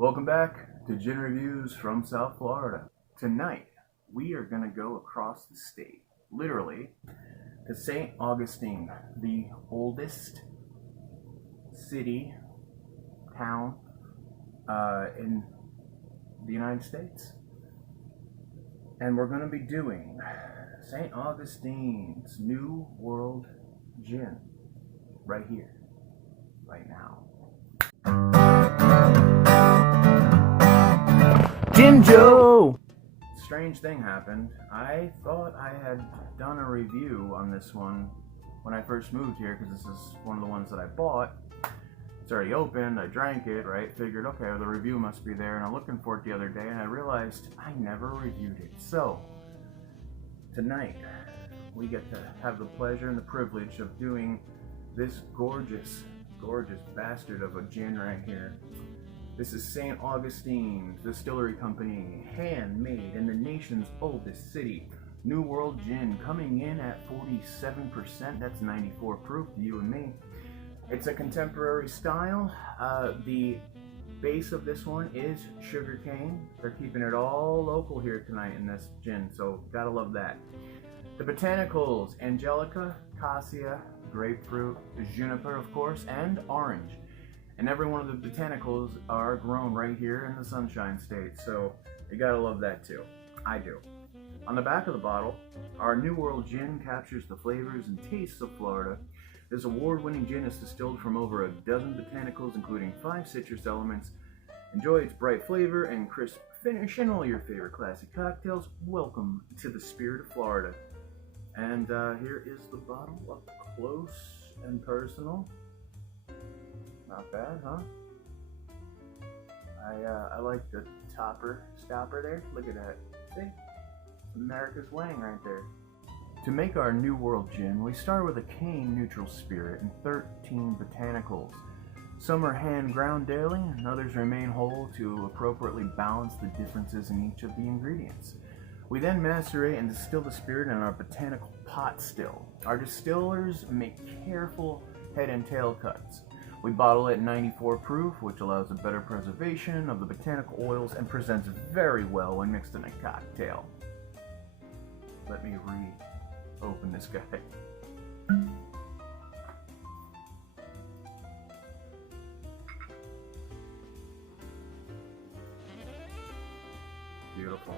Welcome back to Gin Reviews from South Florida. Tonight, we are going to go across the state, literally, to St. Augustine, the oldest city, town in the United States. And we're going to be doing St. Augustine's New World Gin right here, right now. GinJoe! Strange thing happened. I thought I had done a review on this one when I first moved here, because this is one of the ones that I bought. It's already opened, I drank it, right? Figured, okay, the review must be there, and I'm looking for it the other day, and I realized I never reviewed it. So, tonight, we get to have the pleasure and the privilege of doing this gorgeous, gorgeous bastard of a gin right here. This is St. Augustine's Distillery Company, handmade in the nation's oldest city. New World Gin coming in at 47%, that's 94 proof to you and me. It's a contemporary style. The base of this one is sugarcane. They're keeping it all local here tonight in this gin, so gotta love that. The botanicals, angelica, cassia, grapefruit, juniper of course, and orange. And every one of the botanicals are grown right here in the Sunshine State, so you gotta love that too. I do. On the back of the bottle, our New World Gin captures the flavors and tastes of Florida. This award-winning gin is distilled from over a dozen botanicals, including 5 citrus elements. Enjoy its bright flavor and crisp finish in all your favorite classic cocktails. Welcome to the spirit of Florida. And here is the bottle up close and personal. Not bad, huh? I like the stopper there. Look at that. See? It's America's Wang right there. To make our New World Gin, we start with a cane neutral spirit and 13 botanicals. Some are hand ground daily, and others remain whole to appropriately balance the differences in each of the ingredients. We then macerate and distill the spirit in our botanical pot still. Our distillers make careful head and tail cuts. We bottle it at 94 proof, which allows a better preservation of the botanical oils and presents very well when mixed in a cocktail. Let me open this guy. Beautiful.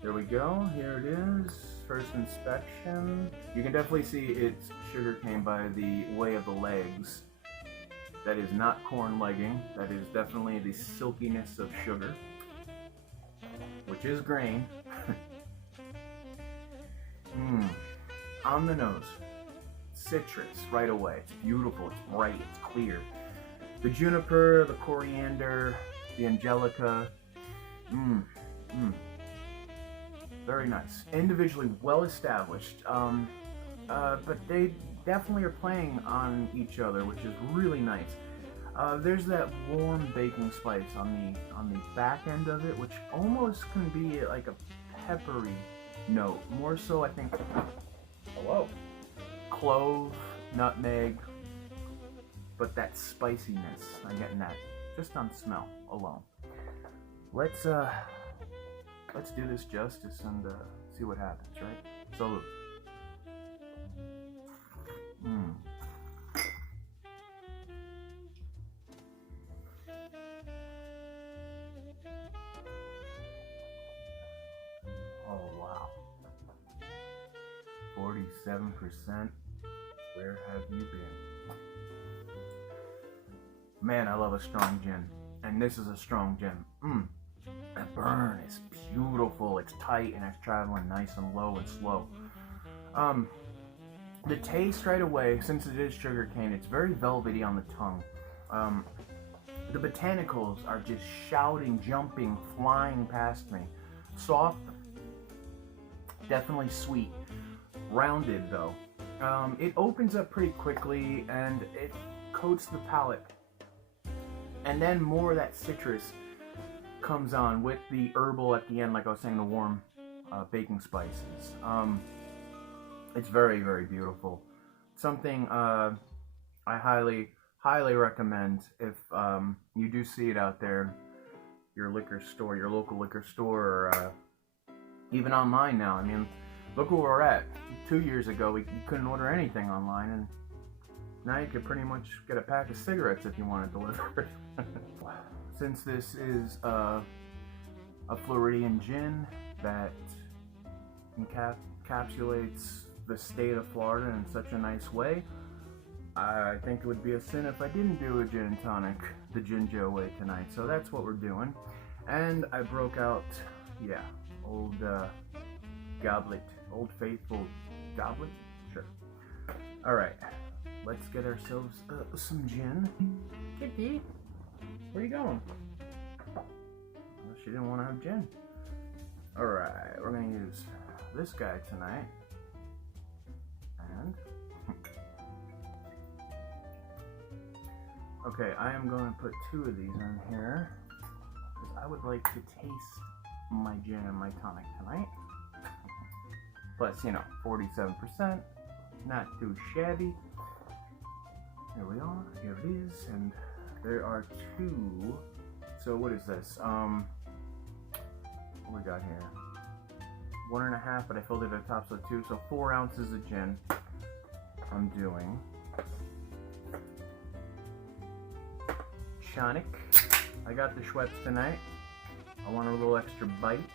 There we go. Here it is. First inspection. You can definitely see it's sugarcane by the way of the legs. That is not corn legging. That is definitely the silkiness of sugar, which is grain. On the nose, citrus right away. It's beautiful, it's bright, it's clear. The juniper, the coriander, the angelica. Very nice. Individually well established, but they definitely are playing on each other, which is really nice. There's that warm baking spice on the back end of it, which almost can be like a peppery note. More so, I think, clove, nutmeg, but that spiciness, I'm getting that just on smell alone. Let's do this justice and see what happens, right? Salute. Oh wow. 47%. Where have you been? Man, I love a strong gin. And this is a strong gin. That burn is beautiful. It's tight and it's traveling nice and low and slow. The taste right away, since it is sugarcane, it's very velvety on the tongue. The botanicals are just shouting, jumping, flying past me. Soft, definitely sweet. Rounded though. It opens up pretty quickly and it coats the palate. And then more of that citrus comes on with the herbal at the end, like I was saying, the warm baking spices. It's very, very beautiful. Something I highly highly recommend if you do see it out there, your liquor store, your local liquor store, or even online now. I mean, look where we're at. 2 years ago, you couldn't order anything online, and now you could pretty much get a pack of cigarettes if you wanted delivered. Since this is a Floridian gin that encapsulates the state of Florida in such a nice way, I think it would be a sin if I didn't do a gin and tonic the GinJoe way tonight. So that's what we're doing. And I broke out, yeah, old goblet, Old Faithful goblet? Sure. Alright, let's get ourselves some gin. Kitty, where are you going? Well, she didn't want to have gin. Alright, we're going to use this guy tonight. And okay, I am going to put 2 of these in here because I would like to taste my gin and my tonic tonight. Plus, you know, 47%, not too shabby. Here we are, here it is, and there are 2. So what is this? What we got here? 1.5, but I filled it at the top, so 2. So 4 ounces of gin. I'm doing tonic. I got the Schweppes tonight. I want a little extra bite.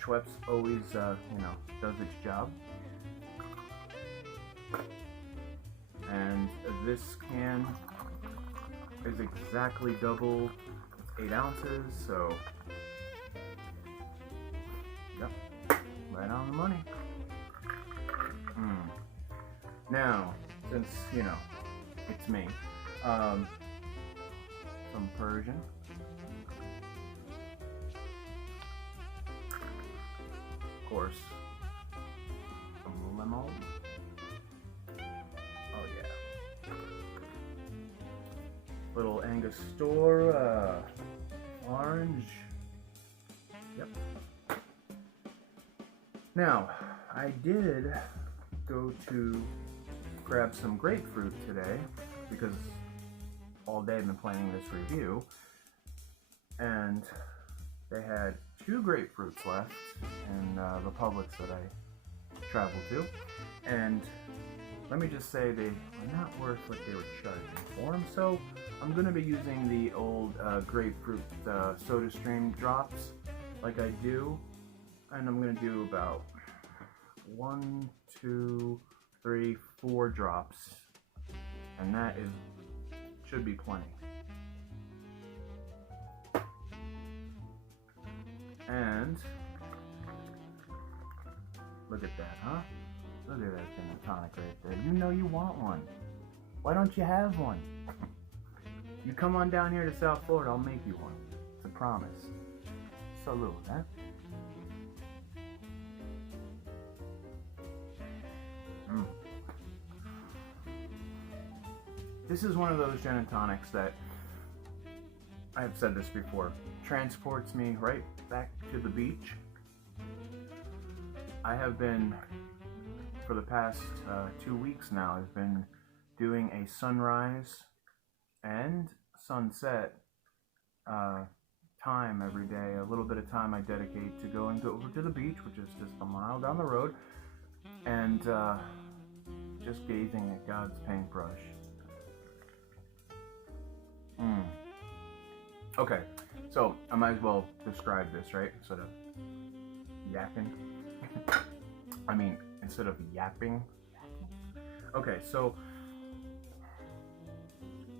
Schweppes always, you know, does its job. And this can is exactly double. It's 8 ounces, so yep, right on the money. Now, since, you know, it's me, some Persian. Of course, some lemon. Oh yeah. Little Angostura orange. Yep. Now, I did go to grab some grapefruit today because all day I've been planning this review, and they had 2 grapefruits left in the Publix that I traveled to, and let me just say they were not worth what they were charging for them, so I'm going to be using the old grapefruit SodaStream drops like I do, and I'm going to do about 1, 2, 3, 4 drops, and that should be plenty. And look at that, huh? Look at that gin and tonic right there. You know you want one. Why don't you have one? You come on down here to South Florida, I'll make you one. It's a promise. Salute, huh? This is one of those gin and tonics that, I've said this before, transports me right back to the beach. I have been, for the past 2 weeks now, I've been doing a sunrise and sunset time every day. A little bit of time I dedicate to going over to the beach, which is just a mile down the road, and just gazing at God's paintbrush. Okay, so I might as well describe this, right? Instead of yapping. I mean, instead of yapping. Okay, so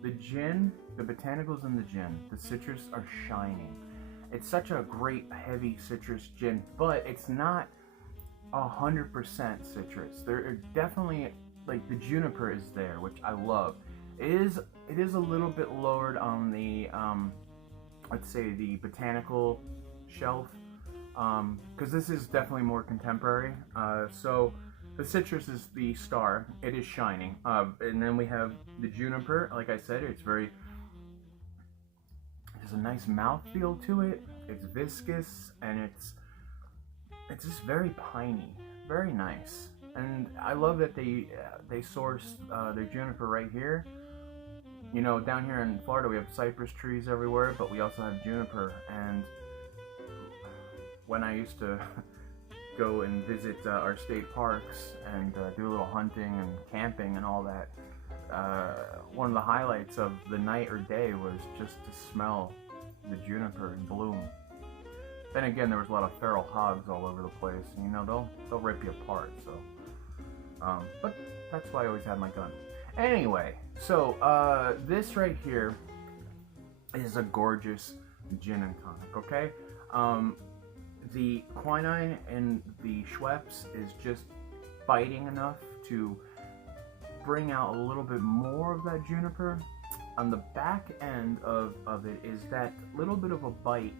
the gin, the botanicals in the gin, the citrus are shining. It's such a great heavy citrus gin, but it's not 100% citrus. There are definitely, like, the juniper is there, which I love. It is a little bit lowered on the let's say the botanical shelf, because this is definitely more contemporary. So the citrus is the star. It is shining, and then we have the juniper. Like I said, there's a nice mouthfeel to it. It's viscous, and it's just very piney, very nice. And I love that they source their juniper right here You know, down here in Florida we have cypress trees everywhere, but we also have juniper. And when I used to go and visit our state parks and do a little hunting and camping and all that, one of the highlights of the night or day was just to smell the juniper in bloom. Then again, there was a lot of feral hogs all over the place, and you know, they'll rip you apart. So, but that's why I always have my gun. Anyway, so this right here is a gorgeous gin and tonic. Okay, the quinine in the Schweppes is just biting enough to bring out a little bit more of that juniper. On the back end of it is that little bit of a bite.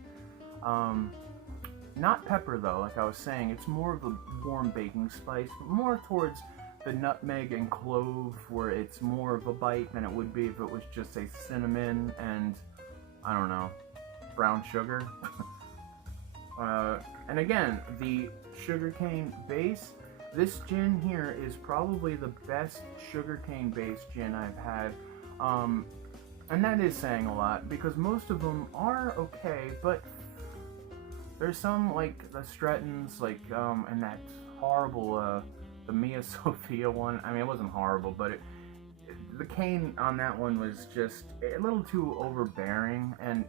Not pepper though, like I was saying, it's more of a warm baking spice, but more towards the nutmeg and clove, where it's more of a bite than it would be if it was just say cinnamon and, I don't know, brown sugar. And again, the sugarcane base, this gin here is probably the best sugarcane based gin I've had. And that is saying a lot, because most of them are okay, but there's some like the Strettons, like, and that horrible, the Mia Sophia one. I mean, it wasn't horrible, but the cane on that one was just a little too overbearing, and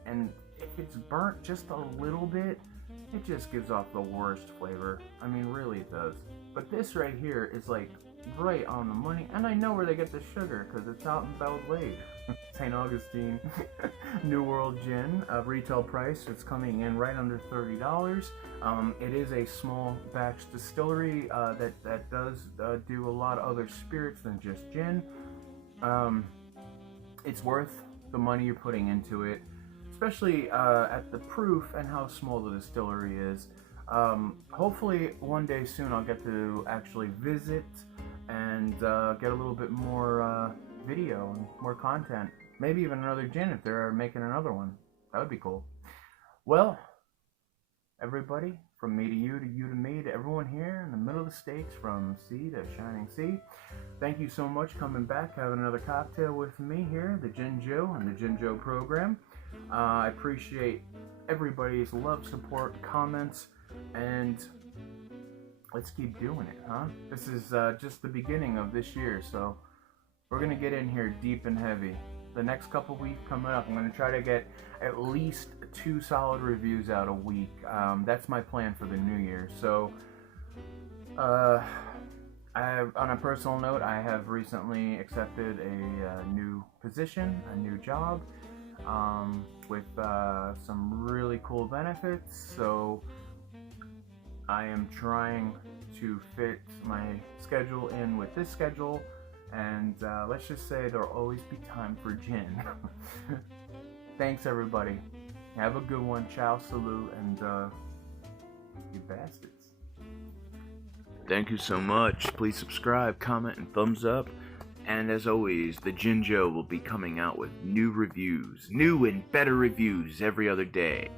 if it's burnt just a little bit, it just gives off the worst flavor. I mean, really it does. But this right here is like right on the money, and I know where they get the sugar because it's out in Belle Glade. St. Augustine New World Gin, retail price. It's coming in right under $30. It is a small batch distillery that does do a lot of other spirits than just gin. It's worth the money you're putting into it, especially at the proof and how small the distillery is. Hopefully one day soon I'll get to actually visit and get a little bit more video and more content. Maybe even another gin if they're making another one. That would be cool. Well, everybody, from me to you to me to everyone here in the middle of the States, from sea to shining sea, thank you so much coming back, having another cocktail with me here, the GinJoe and the GinJoe program. I appreciate everybody's love, support, comments, and let's keep doing it, huh? This is just the beginning of this year, so we're gonna get in here deep and heavy. The next couple weeks coming up, I'm gonna try to get at least 2 solid reviews out a week. That's my plan for the new year. So, on a personal note, I have recently accepted a new position, a new job, with some really cool benefits. So I am trying to fit my schedule in with this schedule, and let's just say there'll always be time for gin. Thanks everybody. Have a good one. Ciao, salute, and you bastards. Thank you so much. Please subscribe, comment, and thumbs up. And as always, the GinJoe will be coming out with new reviews, new and better reviews every other day.